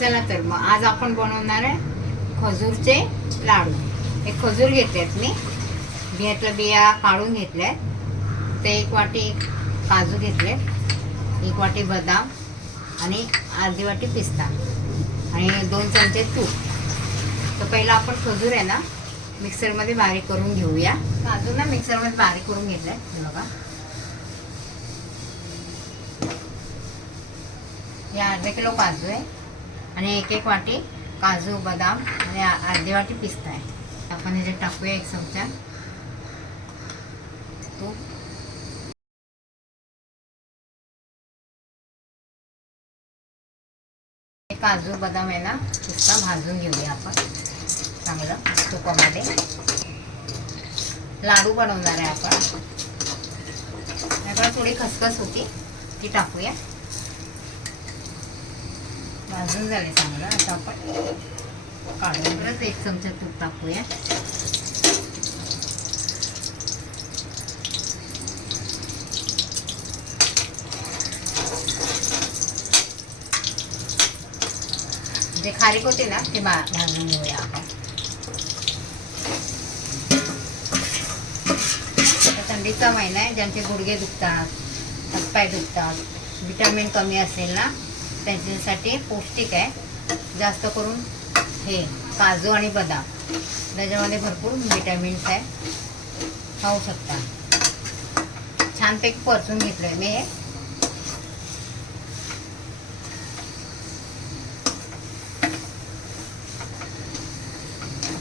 चला तर मग आज आपण बनवणार आहे खजूरचे लाडू. हे खजूर घेतलेत मी. बियातल्या बिया काढून घेतल्यात. ते एक वाटी काजू घेतले एक वाटी बदाम आणि अर्धी वाटी पिस्ता आणि दोन चमचे तूप. तर पहिला आपण खजूर आहे ना मिक्सरमध्ये बारीक करून घेऊया. काजू ना मिक्सरमध्ये बारीक करून घेतलं आहे बघा. हे अर्धा किलो काजू आहे. आणि एक एक वाटी काजू बदाम आणि अर्धी वाटी पिस्ता आहे. आपण ह्याच्यात टाकूया एक चमचा. तूप काजू बदाम आहे ना पिस्ता भाजून घेऊया आपण. चांगलं तुपामध्ये. लाडू बनवणार आहे आपण. थोडी खसखस होती ती टाकूया. भाजून झाले चांगलं. आता आपण काढून परत एक चमचा तूप टाकूया. जे खारीक होते ना ते बा भाजून घेऊया आपण. थंडीचा महिना आहे ज्यांचे गुडघे दुखतात हातपाय दुखतात विटॅमिन कमी असेल ना त्यांच्यासाठी पौष्टिक आहे. जास्त करून हे काजू आणि बदाम. त्याच्यामध्ये भरपूर विटॅमिन्स आहे. खाऊ शकता. छानपैकी परतून घेतलं आहे मी हे.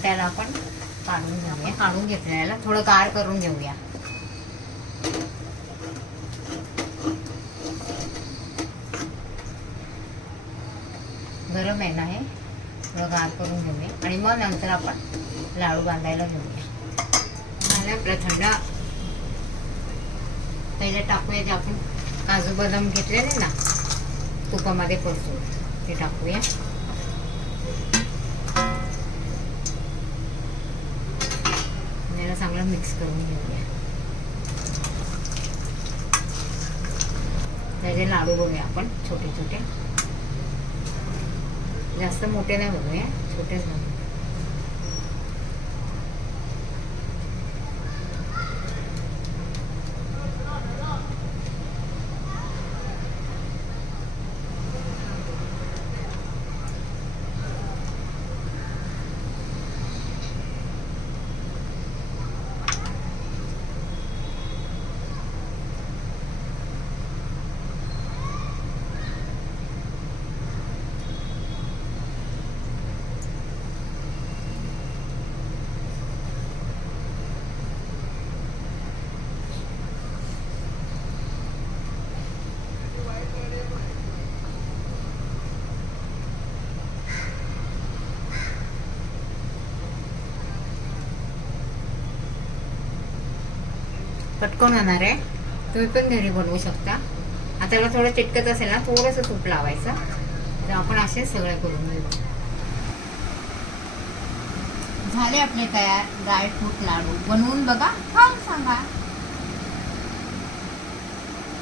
त्याला आपण काढून घेऊया. काढून घेतल्याला थोडं गार करून घेऊया. गरम आहे. ना हे थोडं गार करून घेऊया आणि मग नंतर आपण लाडू बांधायला घेऊया. झालं आपलं थंड त्याच्यात टाकूया जे आपण काजू बदाम घेतलेले ना तुपामध्ये परतून ते टाकूया. याला चांगलं मिक्स करून घेऊया. त्याचे लाडू बघूया आपण छोटे छोटे जास्त मोठे नाही बनवूया छोटेच बनवूया पटकन होणार आहे. तुम्ही पण घरी बनवू शकता. आता त्याला थोडं चिटकत असेल ना थोडंसं तूप लावायचं. तर आपण असे सगळे करून घेऊ. झाले आपले तयार ड्रायफ्रूट लाडू. बनवून बघा. खाऊन सांगा.